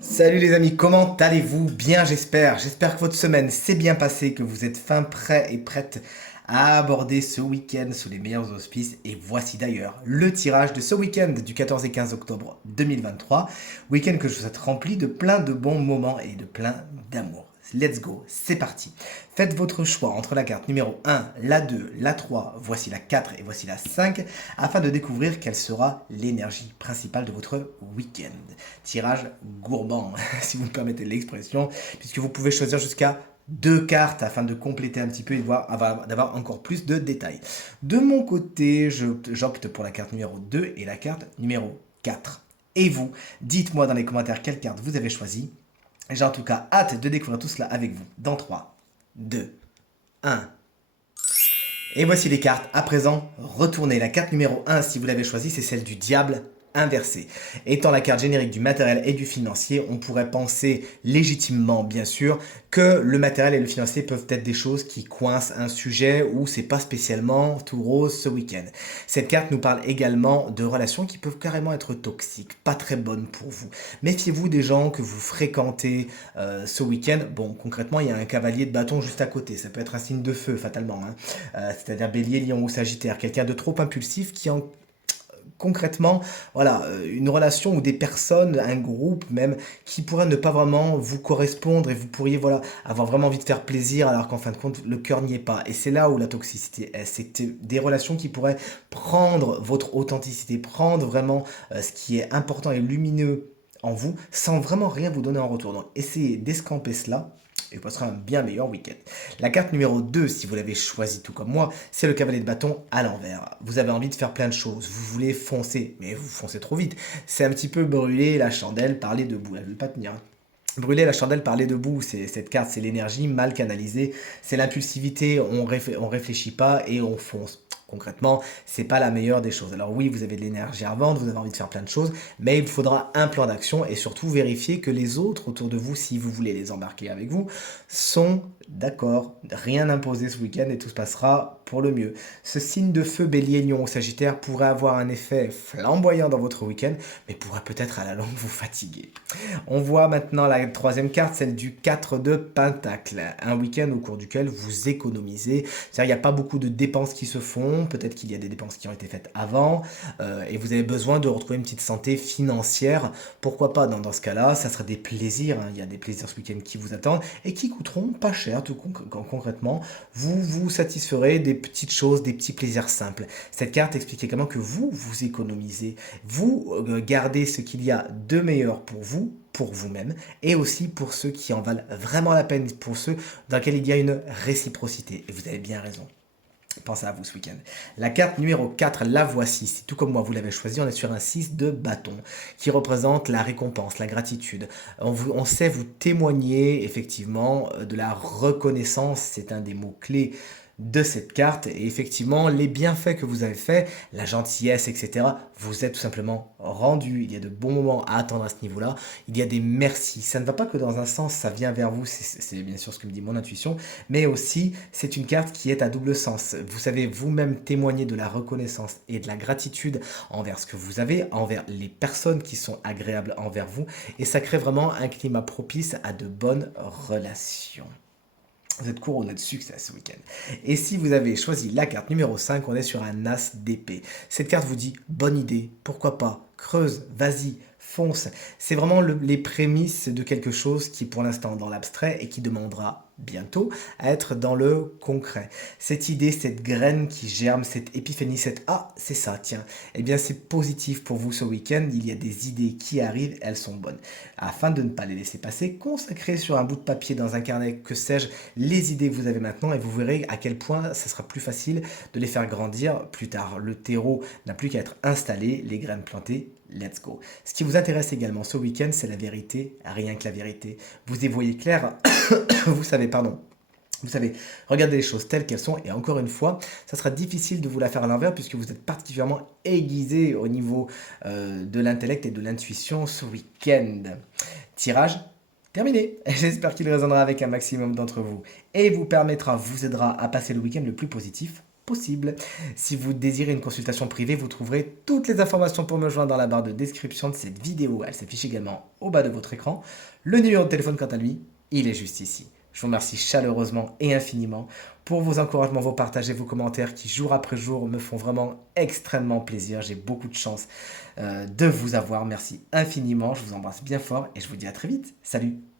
Salut les amis, comment allez-vous? Bien j'espère. J'espère que votre semaine s'est bien passée, que vous êtes fin prêts et prêtes à aborder ce week-end sous les meilleurs auspices. Et voici d'ailleurs le tirage de ce week-end du 14 et 15 octobre 2023. Week-end que je vous souhaite rempli de plein de bons moments et de plein d'amour. Let's go, c'est parti. Faites votre choix entre la carte numéro 1, la 2, la 3, voici la 4 et voici la 5, afin de découvrir quelle sera l'énergie principale de votre week-end. Tirage gourmand, si vous me permettez l'expression, puisque vous pouvez choisir jusqu'à deux cartes afin de compléter un petit peu et d'avoir encore plus de détails. De mon côté, j'opte pour la carte numéro 2 et la carte numéro 4. Et vous, dites-moi dans les commentaires quelle carte vous avez choisie. J'ai en tout cas hâte de découvrir tout cela avec vous dans 3, 2, 1. Et voici les cartes. À présent, retournez. La carte numéro 1, si vous l'avez choisie, c'est celle du diable inversé. Étant la carte générique du matériel et du financier, on pourrait penser légitimement, bien sûr, que le matériel et le financier peuvent être des choses qui coincent un sujet où c'est pas spécialement tout rose ce week-end. Cette carte nous parle également de relations qui peuvent carrément être toxiques, pas très bonnes pour vous. Méfiez-vous des gens que vous fréquentez ce week-end. Bon, concrètement, il y a un cavalier de bâton juste à côté. Ça peut être un signe de feu, fatalement, hein. C'est-à-dire Bélier, Lion ou Sagittaire. Quelqu'un de trop impulsif qui en concrètement, voilà, une relation ou des personnes, un groupe même, qui pourrait ne pas vraiment vous correspondre et vous pourriez, voilà, avoir vraiment envie de faire plaisir alors qu'en fin de compte, le cœur n'y est pas. Et c'est là où la toxicité est. C'est des relations qui pourraient prendre votre authenticité, prendre vraiment ce qui est important et lumineux en vous, sans vraiment rien vous donner en retour. Donc, essayez d'escamper cela et vous passerez un bien meilleur week-end. La carte numéro 2, si vous l'avez choisie tout comme moi, c'est le cavalier de bâton à l'envers. Vous avez envie de faire plein de choses, vous voulez foncer, mais vous foncez trop vite. C'est un petit peu brûler la chandelle par les deux bouts, elle ne veut pas tenir. Brûler la chandelle par les deux bouts, c'est cette carte, c'est l'énergie mal canalisée, c'est l'impulsivité, on réfléchit pas et on fonce. Concrètement, c'est pas la meilleure des choses. Alors oui, vous avez de l'énergie à revendre, vous avez envie de faire plein de choses, mais il vous faudra un plan d'action et surtout vérifier que les autres autour de vous, si vous voulez les embarquer avec vous, sont d'accord, rien imposé ce week-end et tout se passera pour le mieux. Ce signe de feu Bélier, Lion ou Sagittaire pourrait avoir un effet flamboyant dans votre week-end, mais pourrait peut-être à la longue vous fatiguer. On voit maintenant la troisième carte, celle du 4 de Pentacle. Un week-end au cours duquel vous économisez. C'est-à-dire il n'y a pas beaucoup de dépenses qui se font. Peut-être qu'il y a des dépenses qui ont été faites avant. Et vous avez besoin de retrouver une petite santé financière. Pourquoi pas dans ce cas-là, ça sera des plaisirs. Hein. Il y a des plaisirs ce week-end qui vous attendent et qui coûteront pas cher tout concrètement. Vous vous satisferez des petites choses, des petits plaisirs simples. Cette carte explique également que vous économisez. Vous gardez ce qu'il y a de meilleur pour vous, pour vous-même, et aussi pour ceux qui en valent vraiment la peine, pour ceux dans lesquels il y a une réciprocité. Et vous avez bien raison. Pensez à vous ce week-end. La carte numéro 4, la voici. C'est tout comme moi, vous l'avez choisi. On est sur un 6 de bâton qui représente la récompense, la gratitude. On sait vous témoigner effectivement de la reconnaissance. C'est un des mots-clés de cette carte et effectivement les bienfaits que vous avez faits, la gentillesse, etc. Vous êtes tout simplement rendu. Il y a de bons moments à attendre à ce niveau-là. Il y a des merci. Ça ne va pas que dans un sens, ça vient vers vous. C'est bien sûr ce que me dit mon intuition, mais aussi c'est une carte qui est à double sens. Vous savez vous-même témoigner de la reconnaissance et de la gratitude envers ce que vous avez, envers les personnes qui sont agréables envers vous, et ça crée vraiment un climat propice à de bonnes relations. Vous êtes couronné de succès ce week-end. Et si vous avez choisi la carte numéro 5, on est sur un as d'épée. Cette carte vous dit bonne idée, pourquoi pas, creuse, vas-y, fonce. C'est vraiment les prémices de quelque chose qui est pour l'instant dans l'abstrait et qui demandera bientôt à être dans le concret. Cette idée, cette graine qui germe, cette épiphanie, cette ah, c'est ça, tiens, eh bien c'est positif pour vous ce week-end. Il y a des idées qui arrivent, elles sont bonnes. Afin de ne pas les laisser passer, consacrez sur un bout de papier, dans un carnet, que sais-je, les idées que vous avez maintenant et vous verrez à quel point ça sera plus facile de les faire grandir plus tard. Le terreau n'a plus qu'à être installé, les graines plantées, let's go. Ce qui vous intéresse également ce week-end, c'est la vérité, rien que la vérité. Vous y voyez clair, vous savez, regardez les choses telles qu'elles sont et encore une fois, ça sera difficile de vous la faire à l'envers puisque vous êtes particulièrement aiguisé au niveau de l'intellect et de l'intuition ce week-end. Tirage terminé. J'espère qu'il résonnera avec un maximum d'entre vous et vous aidera à passer le week-end le plus positif possible. Si vous désirez une consultation privée, vous trouverez toutes les informations pour me joindre dans la barre de description de cette vidéo. Elle s'affiche également au bas de votre écran. Le numéro de téléphone, quant à lui, il est juste ici. Je vous remercie chaleureusement et infiniment pour vos encouragements, vos partages et vos commentaires qui, jour après jour, me font vraiment extrêmement plaisir. J'ai beaucoup de chance de vous avoir. Merci infiniment. Je vous embrasse bien fort et je vous dis à très vite. Salut!